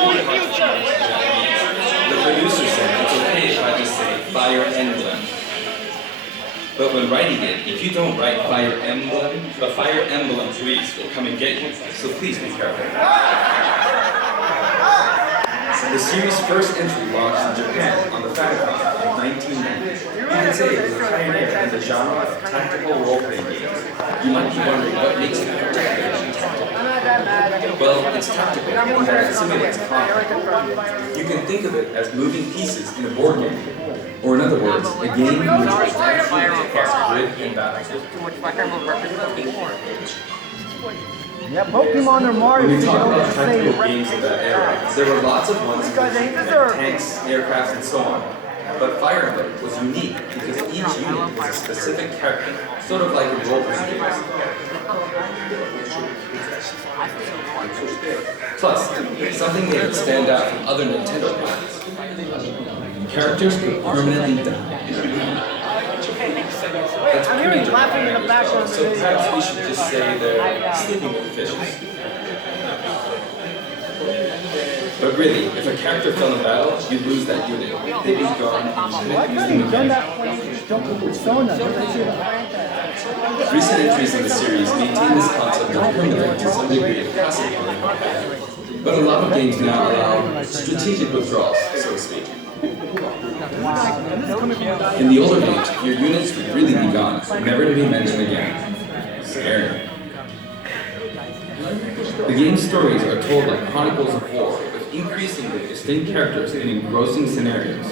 The producer said it's okay if I just say Fire Emblem. But when writing it, if you don't write Fire Emblem, the Fire Emblem police will come and get you, so please be careful. The series' first entry launched in Japan on the Famicom in 1990. You can say it was a pioneer in the genre of tactical role-playing games. You might be wondering what makes it particularly tactical. Well, it's tactical in that it simulates conflict. You can think of it as moving pieces in a board game. Or in other words, a game in which you move across grid and battlefield. Yeah, Pokemon or Mario. When we talk about tactical games of that era, there were lots of ones with tanks, aircrafts, and so on. But Fire Emblem was unique because each unit was a specific character, sort of like in role-playing games. Plus, something made it stand out from other Nintendo games. Characters could permanently die. That's I'm hearing laughing in the background. So perhaps we should just say they're sleeping with fishes. But really, if a character fell in battle, you'd lose that unit. They'd be gone. Why couldn't you done that when you jumped with Persona? Recent entries in the series maintain this concept of permanent to some degree of passive play. But a lot of games now allow strategic withdrawals, so to speak. In the older games, your units would really be gone, never to be mentioned again. Scary. The game's stories are told like chronicles of war, with increasingly distinct characters in engrossing scenarios.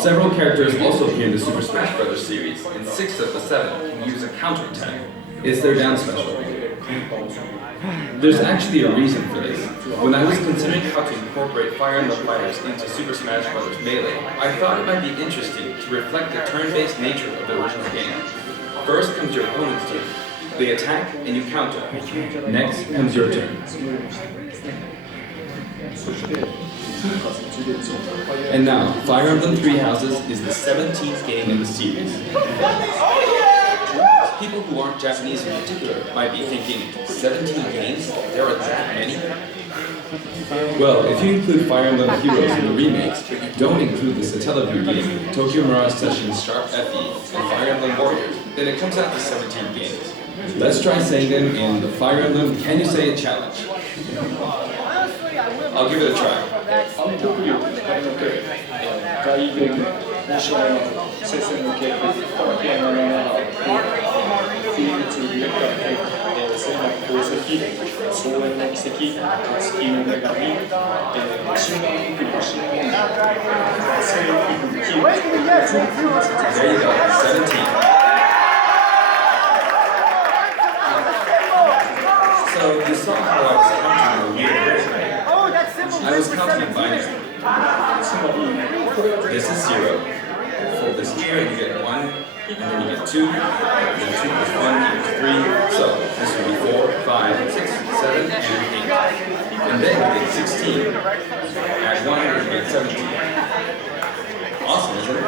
Several characters also appear in the Super Smash Bros. Series, and 6 of the 7 can use a counterattack. It's their down special. There's actually a reason for this. When I was considering how to incorporate Fire Emblem fighters into Super Smash Bros. Melee, I thought it might be interesting to reflect the turn-based nature of the original game. First comes your opponent's turn. They attack and you counter. Next comes your turn. And now, Fire Emblem Three Houses is the 17th game in the series. People who aren't Japanese in particular might be thinking, 17 games? There are that many? Well, if you include Fire Emblem Heroes in the remakes, but you don't include the Satellaview game, Tokyo Mirage Sessions Sharp FE, and Fire Emblem Warriors, then it comes out to 17 games. Let's try saying them in the Fire Emblem Can You Say It challenge. I'll give it a try. There you go, 17. So you saw how I was counting the weird version. I was counting in binary. This is 0. Fold this here and you get 1, and then you get 2, and then 2 plus 1 equals 3. So this would be 4, 5, 6, 7, and 8. And then you get 16. Add 1 and you get 17. Awesome, isn't it?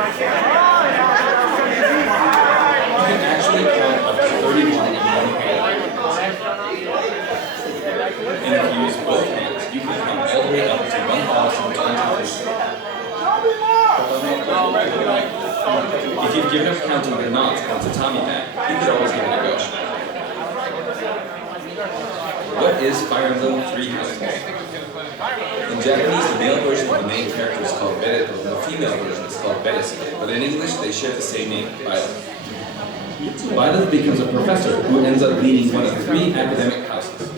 You can actually count up to 31 in one hand. And if you use both hands, you can count all the way up to 1,023. If you've given up counting the knots on tatami mat, you could always give it a go. What is Fire Emblem Three Houses? In Japanese, the male version of the main character is called Byleth, and the female version is called Byleth, but in English they share the same name, Byleth. Byleth becomes a professor who ends up leading one of 3 academic houses.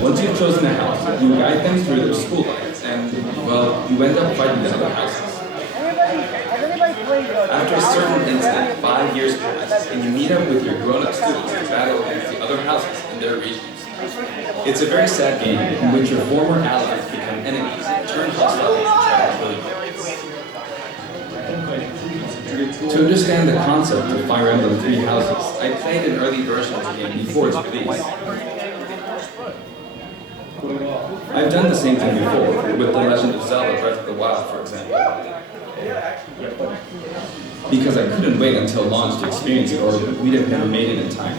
Once you've chosen a house, you guide them through their school life, and, well, you end up fighting the other houses. After a certain incident, 5 years pass, and you meet up with your grown-up students to battle against the other houses in their regions. It's a very sad game in which your former allies become enemies, turn hostile, and try to kill you. To understand the concept of Fire Emblem Three Houses, I played an early version of the game before its release. I've done the same thing before, with The Legend of Zelda Breath of the Wild, for example. because I couldn't wait until launch to experience it or we'd have never made it in time.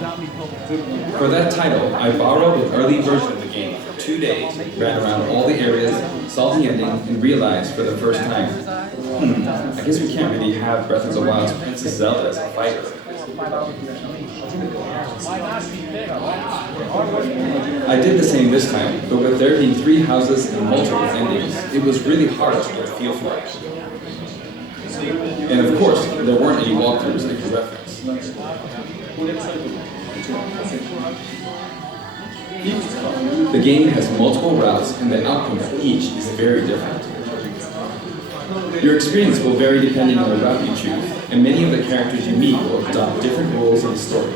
For that title, I borrowed an early version of the game for 2 days, ran around all the areas, saw the ending, and realized for the first time, I guess we can't really have Breath of the Wild's Princess Zelda as a fighter. I did the same this time, but with there being 3 houses and multiple endings, it was really hard to get a feel for it. And of course, there weren't any walkthroughs I could reference. The game has multiple routes, and the outcome of each is very different. Your experience will vary depending on the route you choose, and many of the characters you meet will adopt different roles in the story.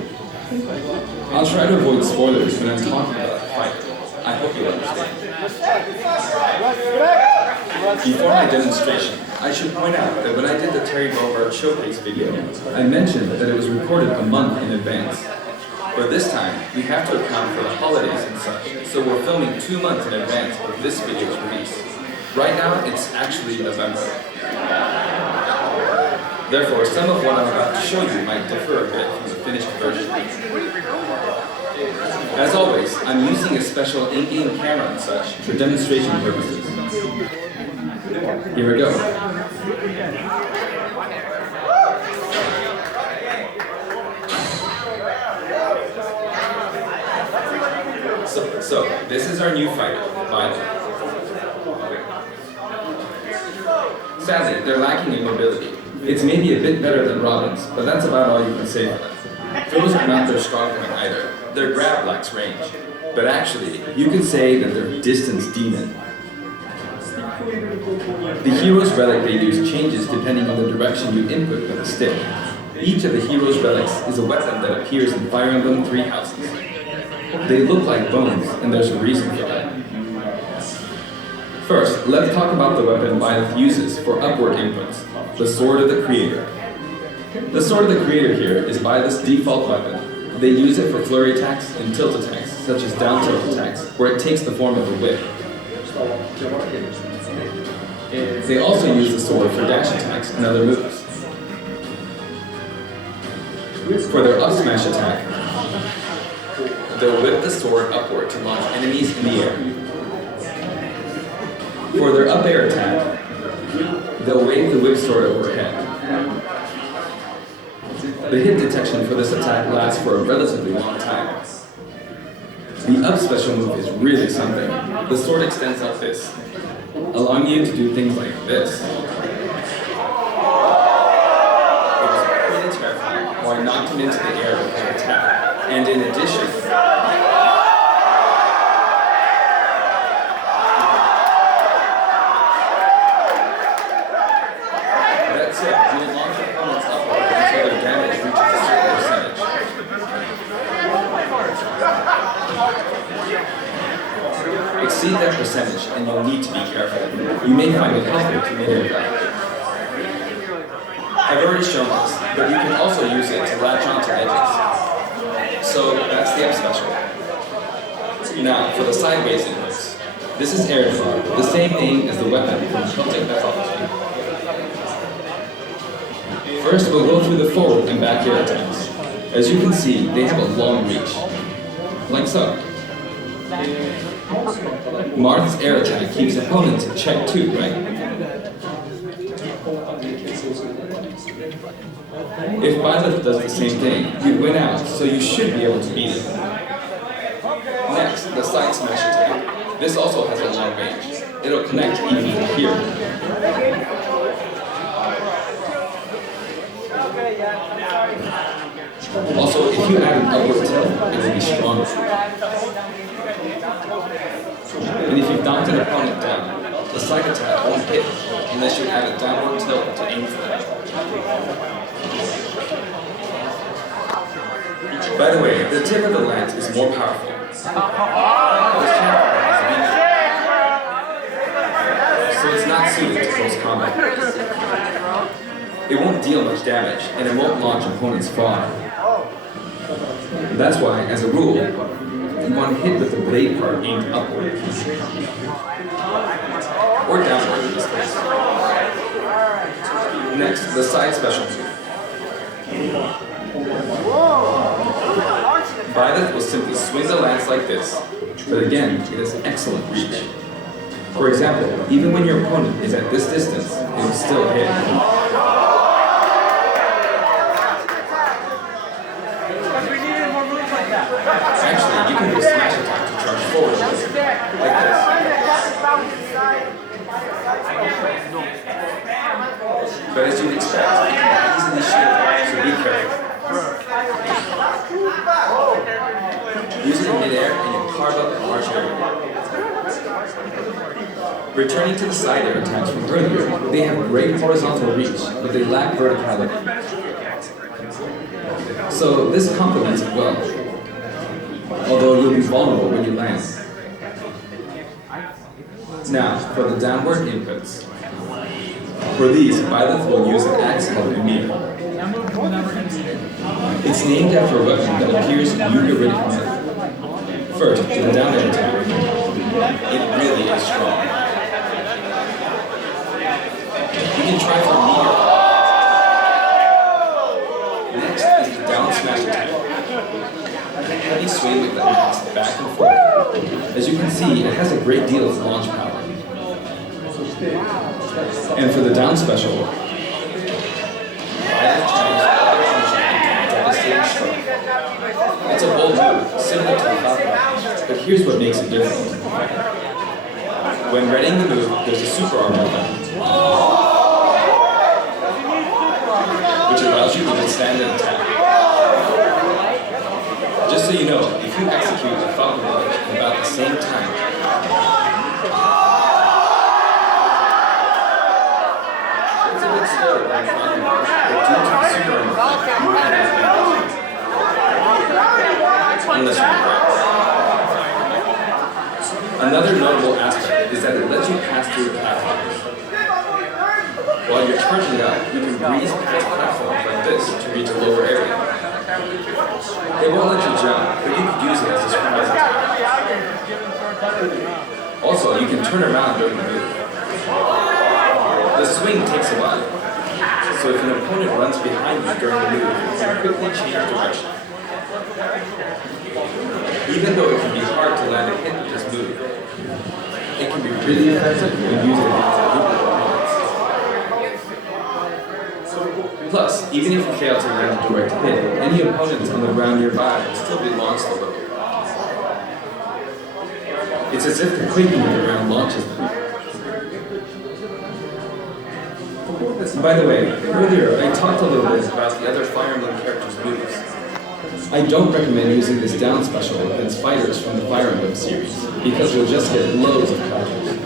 I'll try to avoid spoilers when I'm talking about the fight. I hope you'll understand. Before my demonstration, I should point out that when I did the Terry Bogard showcase video, I mentioned that it was recorded a month in advance. But this time, we have to account for the holidays and such, so we're filming 2 months in advance of this video's release. Right now, it's actually November. Therefore, some of what I'm about to show you might differ a bit from the finished version. As always, I'm using a special in-game camera and such for demonstration purposes. Here we go. So this is our new fighter, Byleth. Sadly, they're lacking in mobility. It's maybe a bit better than Robin's, but that's about all you can say for them. Throws are not their strong point either. Their grab lacks range. But actually, you can say that they're distance demon. The hero's relic they use changes depending on the direction you input with the stick. Each of the hero's relics is a weapon that appears in Fire Emblem 3 houses. They look like bones, and there's a reason for that. First, let's talk about the weapon Byleth uses for upward inputs, the Sword of the Creator. The Sword of the Creator here is Byleth's default weapon. They use it for flurry attacks and tilt attacks, such as down tilt attacks, where it takes the form of a whip. They also use the sword for dash attacks and other moves. For their up smash attack, they'll whip the sword upward to launch enemies in the air. For their up air attack, they'll wave the whip sword overhead. The hit detection for this attack lasts for a relatively long time. The up special move is really something. The sword extends like this, allowing you to do things like this. It was pretty terrifying, while I knocked him into the air with an attack. And in addition, that's it. You'll launch opponents upward until their damage reaches a certain percentage. Exceed that percentage, and you'll need to be careful. You may find it helpful to mitigate that. I've already shown this, but you can also use it to latch onto edges. So that's the up special. Now, for the sideways inputs. This is Garreg Mach, the same name as the weapon from Celtic mythology. First, we'll go through the forward and back air attacks. As you can see, they have a long reach, like so. Marth's air attack keeps opponents in check too, right? If Byleth does the same thing, you win out, so you should be able to beat it. Next, the side smash attack. This also has a long range. It'll connect even from here. Also, if you add an upward tilt, it will be stronger. And if you've knocked an opponent down, the side attack won't hit unless you add a downward tilt to aim for them. By the way, the tip of the lance is more powerful. So it's not suited to close combat. It won't deal much damage, and it won't launch opponents far. That's why, as a rule, you want to hit with the blade part aimed upward. Or downward in this case. Next, the side special move. Byleth will simply swing the lance like this, but again, it has excellent reach. For example, even when your opponent is at this distance, it will still hit. Actually, you can do a smash attack to charge forward, like this. But as you'd expect, it can easily shield, so be careful. Use it in midair and you'll carve up a large area. Returning to the side air attacks from earlier, they have great horizontal reach, but they lack verticality. So this complements it well, although you'll be vulnerable when you land. Now, for the downward inputs. For these, Byleth will use an axe called Emblem. It's named after a weapon that appears Ugaritic myth. First, to the down air attack. It really is strong. You can try for meter. Next is the down smash attack. A heavy swing with the axe back and forth. As you can see, it has a great deal of launch power. And for the down special, Byleth channels other energy into devastating stroke. It's a bold move, similar to the Falcon, but here's what makes it different. When readying the move, there's a super armor button, which allows you to withstand an attack. Just so you know, if you execute the Falcon move at about the same time, Another notable aspect is that it lets you pass through platforms. While you're charging up, you can breeze past platforms like this to reach a lower area. It won't let you jump, but you could use it as a surprise attack. Also, you can turn around during the move. The swing takes a while, so if an opponent runs behind you during the move, you can quickly change direction. Even though it can be hard to land a hit with this move, it can be really effective when using it against opponents. Plus, even if you fail to land a direct hit, any opponents on the ground nearby will still be launched a little. It's as if the quaking of the ground launches them. By the way, earlier I talked a little bit about the other Fire Emblem characters' moves. I don't recommend using this down special against fighters from the Fire Emblem series, because you'll just get loads of counters. It hits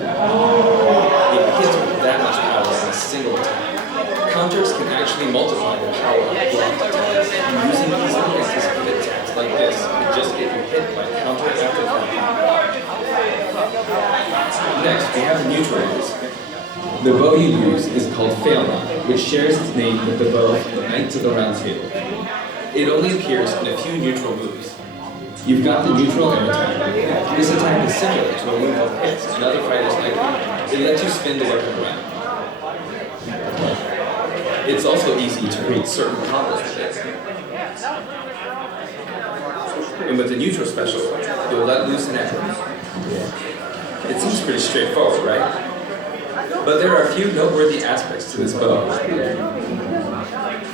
with that much power in a single attack. Counters can actually multiply the power of blocked attacks, and using easily anticipated attacks like this can just get you hit by counter after counter. Next, we have the neutral moves. The bow you use is called Byleth, which shares its name with the bow from the Knights of the Round Table. It only appears in a few neutral moves. You've got the neutral air attack. This attack is similar to a move of hits and other fighters like it. It lets you spin the weapon around. It's also easy to create certain combos with it. And with the neutral special, you'll let loose an arrow. It seems pretty straightforward, right? But there are a few noteworthy aspects to this bow.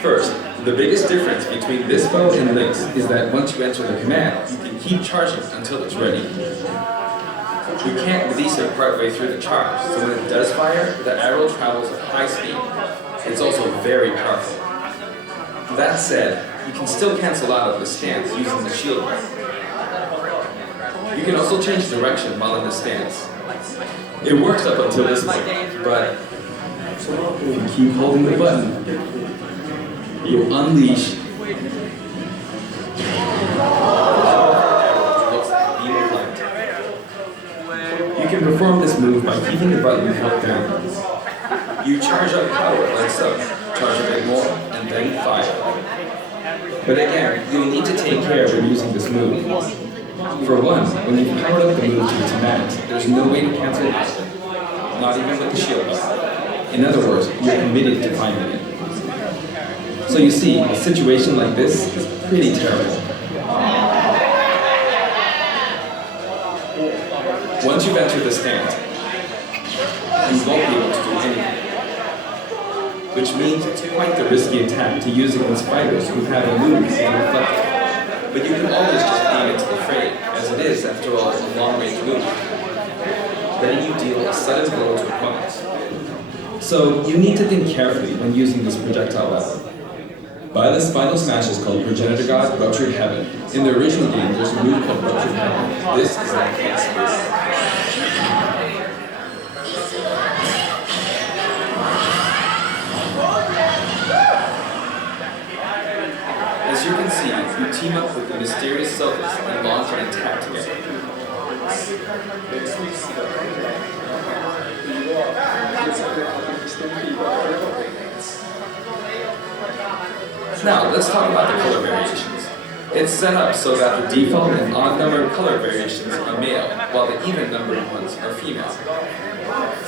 First, the biggest difference between this bow and Link's is that once you enter the command, you can keep charging until it's ready. You can't release it partway through the charge, so when it does fire, the arrow travels at high speed. It's also very powerful. That said, you can still cancel out of the stance using the shield button. You can also change direction while in the stance. It works up until this point, but if you keep holding the button, you'll unleash You can perform this move by keeping the button held down. You charge up power like so, charge a bit more, and then fire. But again, you'll need to take care when using this move. For one, when you've powered up the move to its max, there's no way to cancel it out, not even with the shield button. In other words, you're committed to finding it. So you see, a situation like this is pretty terrible. Once you've entered the stand, you won't be able to do anything. Which means it's quite the risky attack to use against fighters who have a move and reflect. But you can always just aim into the fray, as it is, after all, a long-range move. Then you deal a sudden blow to opponents. So you need to think carefully when using this projectile weapon. Byleth's final smash is called Progenitor God Ruptured Heaven. In the original game, there's a move called Ruptured Heaven. This is like cancer. As you can see, you team up with the mysterious Sylphus and launch an attack together. Now, let's talk about the color variations. It's set up so that the default and odd-numbered color variations are male, while the even-numbered ones are female.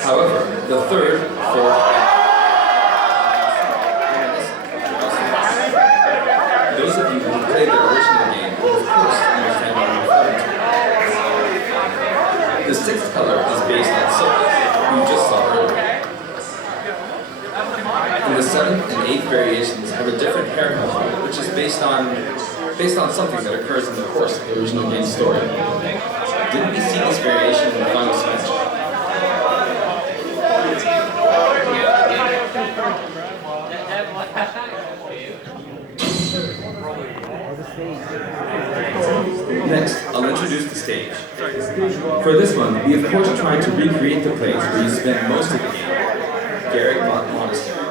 However, the third, fourth, those of you who played the original game will of course understand what I'm referring to. The sixth color is based on Sylphus, who you just saw earlier. And the seventh and eighth variations have a different hair color, which is based on something that occurs in the course of the original game story. Didn't we see this variation in the final smash? Next, I'll introduce the stage. For this one, we of course tried to recreate the place where you spent most of the game, Garreg Mach Monastery.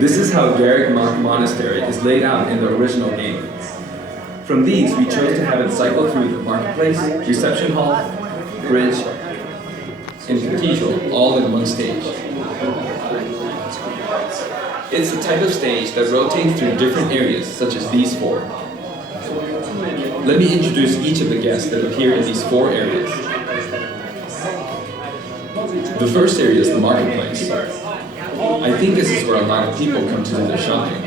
This is how Garreg Mach Monastery is laid out in the original game. From these, we chose to have it cycle through the marketplace, reception hall, bridge, and cathedral, all in one stage. It's a type of stage that rotates through different areas, such as these four. Let me introduce each of the guests that appear in these four areas. The first area is the marketplace. I think this is where a lot of people come to do their shopping.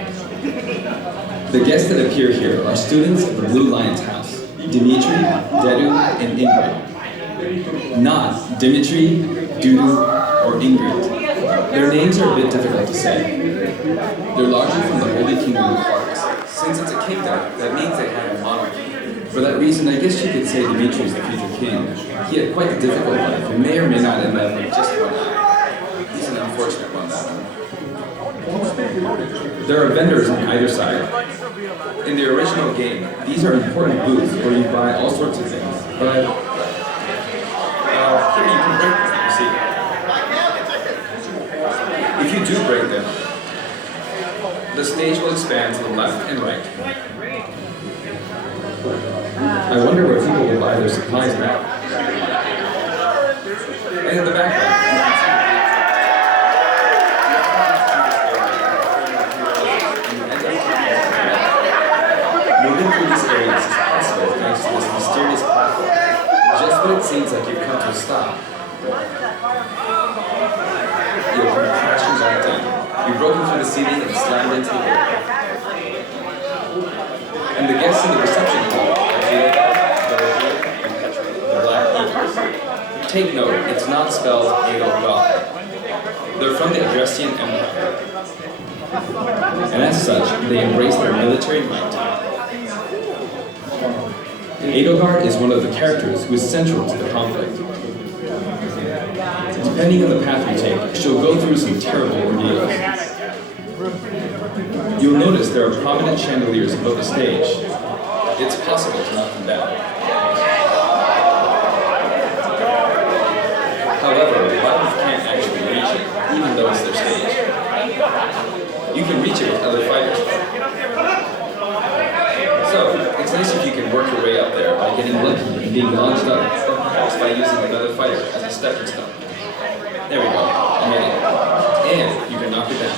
The guests that appear here are students of the Blue Lion's house, Dimitri, Dedu, and Ingrid. Not Dimitri, Dudu, or Ingrid. Their names are a bit difficult to say. They're largely from the Holy Kingdom of Arts. Since it's a kingdom, that means they have a monarchy. For that reason, I guess you could say Dimitri is the future king. He had quite a difficult life and may or may not end up with just one eye. He's an unfortunate one, that one. There are vendors on either side. In the original game, these are important booths where you buy all sorts of things, but here you can break them, you see. If you do break them, the stage will expand to the left and right. I wonder where people will buy their supplies now. And in the background, moving through these areas is possible thanks to this mysterious platform. Just when it seems like you've come to a stop, you'll come crashing back down. You've broken through the ceiling and slammed into the wall. And the guests in the reception hall are Byleth, and Petra, the Black Eagles. Take note, it's not spelled Byleth. They're from the Adressian Empire. And as such, they embrace their military might. Edelgard is one of the characters who is central to the conflict. Depending on the path you take, she'll go through some terrible ordeals. You'll notice there are prominent chandeliers above the stage. It's possible to knock them down. However, Byleth can't actually reach it, even though it's their stage. You can reach it with other fighters. So, it's nice if you can work your way up there by getting lucky and being launched up, or perhaps by using another fighter as a stepping stone. There we go, I made it. And you can knock it down.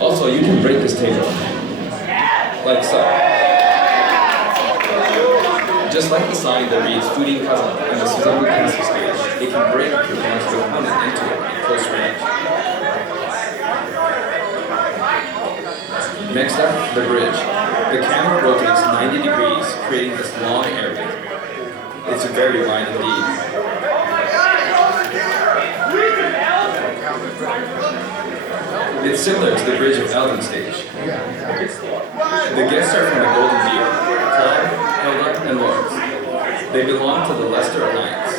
Also, you can break this table, like so. Just like the sign that reads Fooding Cousin in the Suzuki Castle stage, it can break if you launch the opponent into it at close range. Next up, the bridge. The camera rotates 90 degrees, creating this long area. It's very wide indeed. It's similar to the bridge of Elden stage. The guests are from the Golden Deer, Claude, Hilda, and Lawrence. They belong to the Leicester Alliance.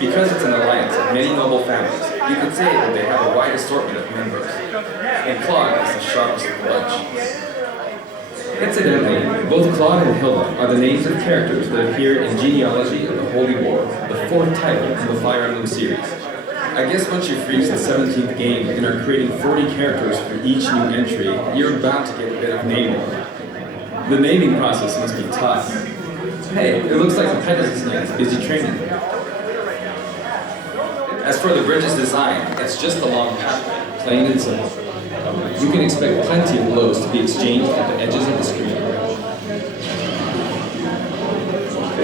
Because it's an alliance of many noble families, you could say that they have a wide assortment of members. And Claude is the sharpest of the bunch. Incidentally, both Claude and Hilda are the names of characters that appear in Genealogy of the Holy War, the fourth title in the Fire Emblem series. I guess once you've reached the 17th game and are creating 40 characters for each new entry, you're about to get a bit of naming. The naming process must be tough. Hey, it looks like the Pegasus Knight is busy training. As for the bridge's design, it's just a long pathway, plain and simple. You can expect plenty of blows to be exchanged at the edges of the screen.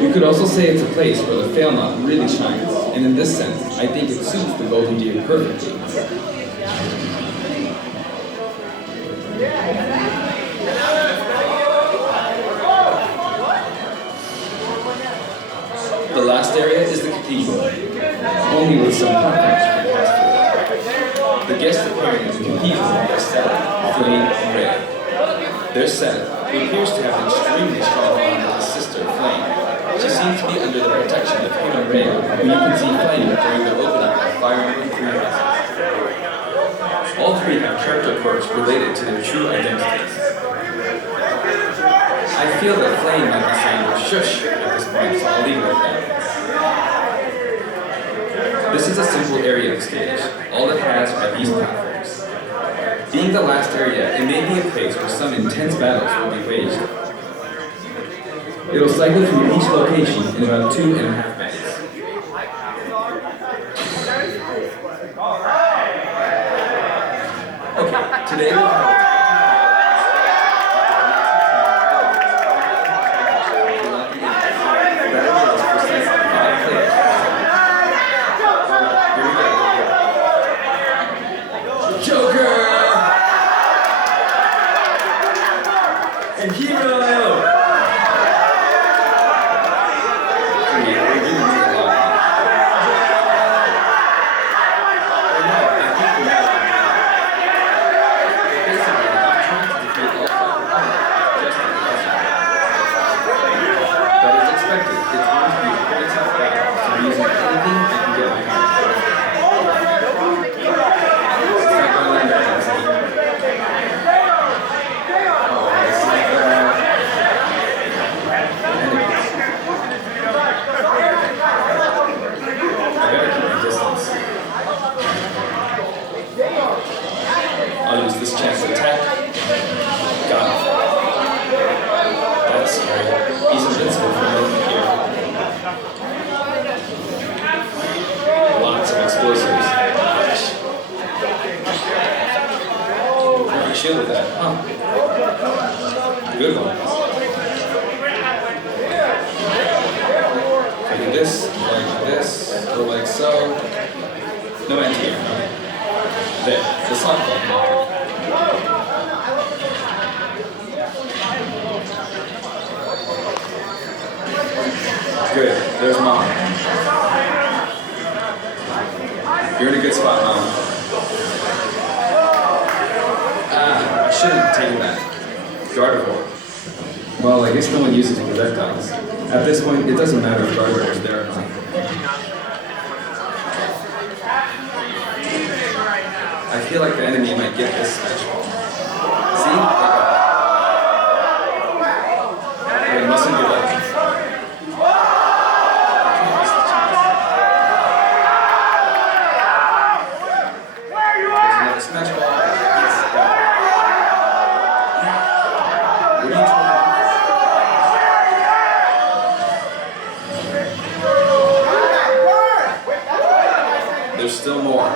You could also say it's a place where the fail knot really shines, and in this sense, I think it suits the Golden Deer perfectly. The last area is the cathedral, only with some platforms for the cast through. The guests appearing in the cathedral are Seth, Flame, and Ray. There's Seth, who appears to have an extremely strong bond with his sister, Flame. She seems to be under the protection of him and Ray, who you can see fighting during the opening of Fire Emblem 3 Houses. All three have character quirks related to their true identities. I feel that Flame might be saying shush at this point, so I'll leave it at that. This is a simple area of the stage. All it has are these platforms. Being the last area, it may be a place where some intense battles will be waged. It'll cycle through each location in about 2.5 minutes. Okay, today we'll have with that, huh? Good one. So do this, go like so. No anti-air, no. There, the soft button. Good, there's Mom. You're in a good spot, Mom. I shouldn't have taken that. Gardevoir. Well, I guess no one uses projectiles. At this point, it doesn't matter if Gardevoir is there or not. I feel like the enemy might get this special. See? I mustn't give up. There's another smash ball. There's still more.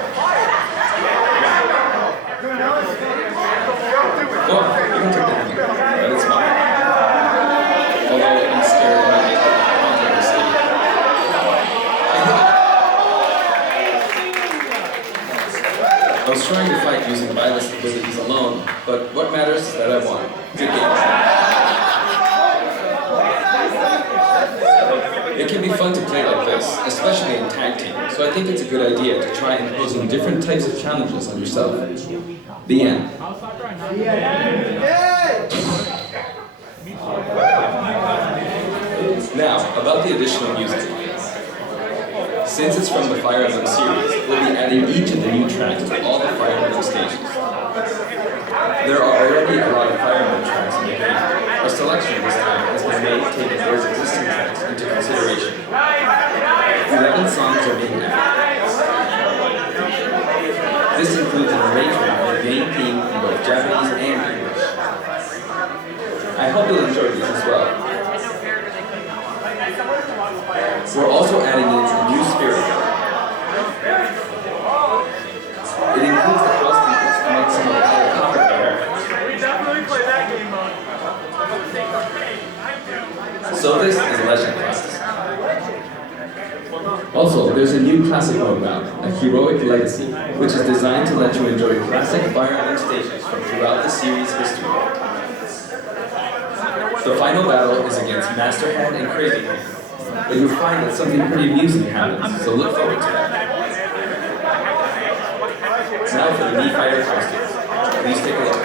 Oh, you can take that. But it's fine. Although I was trying to fight using Byleth's abilities alone, but what matters is that I won. Good game. It can be fun to play like this, especially in tag team, so I think it's a good idea to try imposing different types of challenges on yourself. The end. Now, about the additional music. Since it's from the Fire Emblem series, we'll be adding each of the new tracks to all the Fire Emblem stages. There are already a lot of Fire Emblem tracks in the game. Our selection this time has been made taking those existing tracks into consideration. 11 songs are being added. This includes an arrangement of the main theme in both Japanese and English. I hope you'll enjoy these as well. We're also adding in a new spirit. It includes the house themes among some of the other cover characters. We definitely play that game mode. So this is Legend Class. Also, there's a new classic mode map, a Heroic Legacy, which is designed to let you enjoy classic Fire Emblem stages from throughout the series' history. The final battle is against Master Hand and Crazy Hand, but you'll find that something pretty amusing happens, so look forward to that. Now for the Mii Fighter costumes. Please take a look.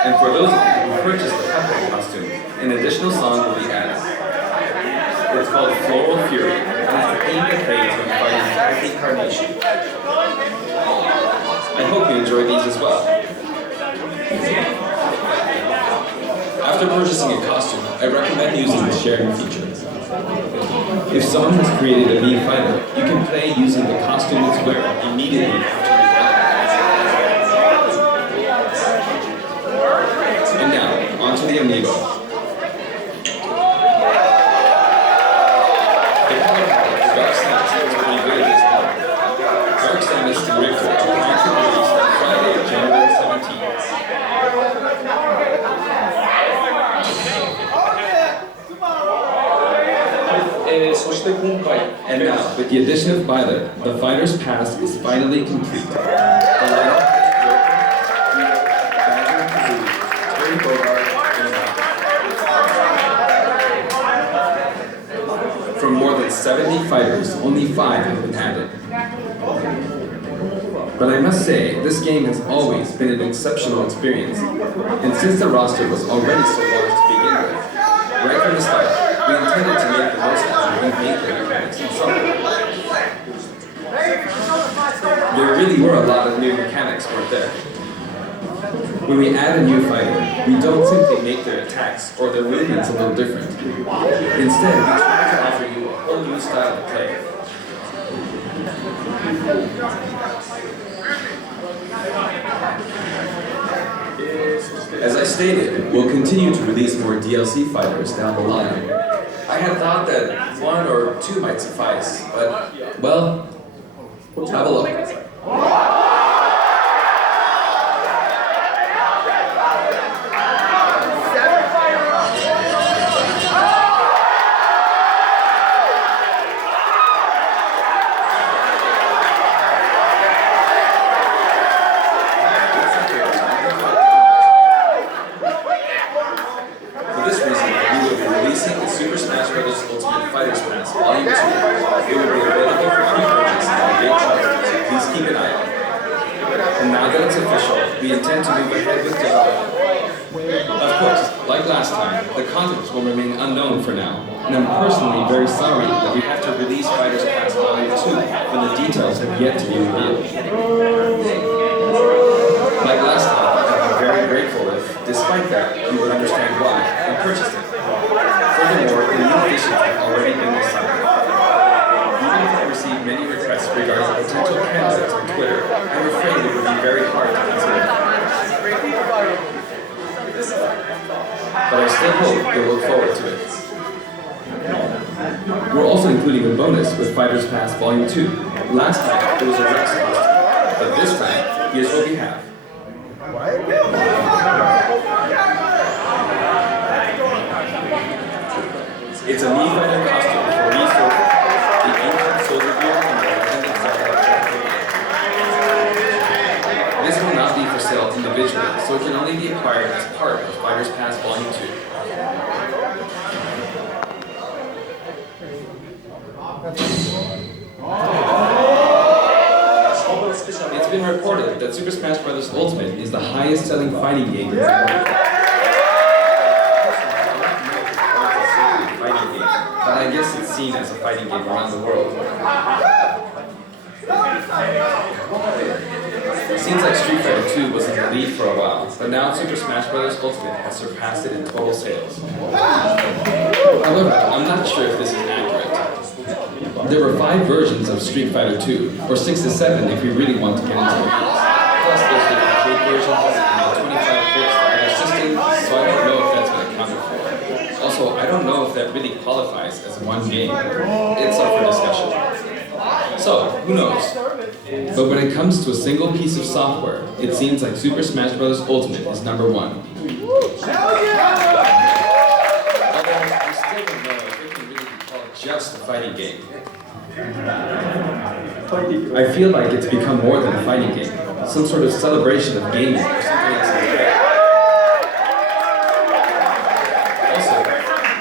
And for those of you who purchased the Pepper costume, an additional song will be added. It's called Floral Fury, and it's the theme that plays when fighting Happy Carnation. I hope you enjoy these as well. After purchasing a costume, I recommend using the sharing feature. If someone has created a Mii Fighter, you can play using the costume it's wearing immediately after you play. And now, onto the amiibo. The color palette for Dark Samus is pretty good as well. Dark Samus and Richter are planned to release on Friday, January 17th. And now, with the addition of Byleth, the fighter's past is finally complete. The lineup is from more than 70 fighters, only 5 have been added. But I must say, this game has always been an exceptional experience. And since the roster was already so large to begin with, right from the start, we intended to make the most out of the gameplay mechanics and software. There really were a lot of new mechanics, weren't there? When we add a new fighter, we don't simply make their attacks or their movements a little different. Instead, we try to offer you a whole new style of play. As I stated, we'll continue to release more DLC fighters down the line. I had thought that 1 or 2 might suffice, but, well, have a look. We intend to move ahead with development. Of course, like last time, the contents will remain unknown for now, and I'm personally very sorry that we have to release Fighters Pass Volume 2 when the details have yet to be revealed. Like last time, I'd be very grateful if, despite that, you would understand why and purchase it. Furthermore, the new editions have already been decided. Even if I receive many requests regarding potential candidates on Twitter, I'm afraid it would be very hard to consider. But I still hope you'll look forward to it. We're also including a bonus with Fighters Pass Volume 2. Last time, it was a Rex costume, but this time, here's what we have. It's a Mii fighter costume for Mii soldier, the ancient soldier gear from the legendary saga. This will not be for sale individually, so it can only be acquired as part of Fighters Pass Volume 2. It's been reported that Super Smash Bros. Ultimate is the highest selling fighting game in the world. But I guess it's seen as a fighting game around the world. It seems like Street Fighter 2 was in the lead for a while, but now Super Smash Bros. Ultimate has surpassed it in total sales. However, I'm not sure if this is accurate. There were 5 versions of Street Fighter 2, or 6 to 7 if we really want to get into the rules. Plus there's the arcade versions and the 25 bits that are systems, so I don't know if that's been accounted for. Also, I don't know if that really qualifies as one game. It's up for discussion. So, who knows? But when it comes to a single piece of software, it seems like Super Smash Bros. Ultimate is #1. Although, I still don't know if it can really be called just a fighting game. I feel like it's become more than a fighting game, some sort of celebration of gaming or something else like that. Also,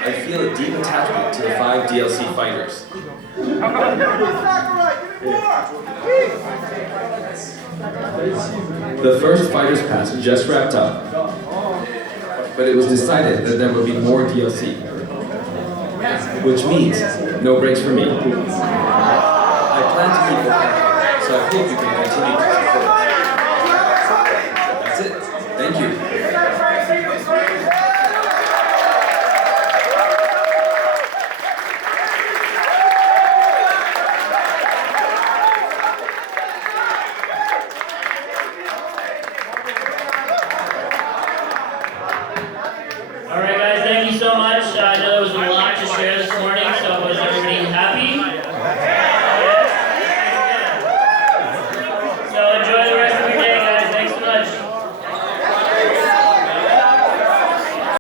I feel a deep attachment to the 5 DLC fighters. The first Fighters Pass just wrapped up, but it was decided that there would be more DLC, which means no breaks for me. I plan to keep working, so I hope you can continue to support. That's it. Thank you.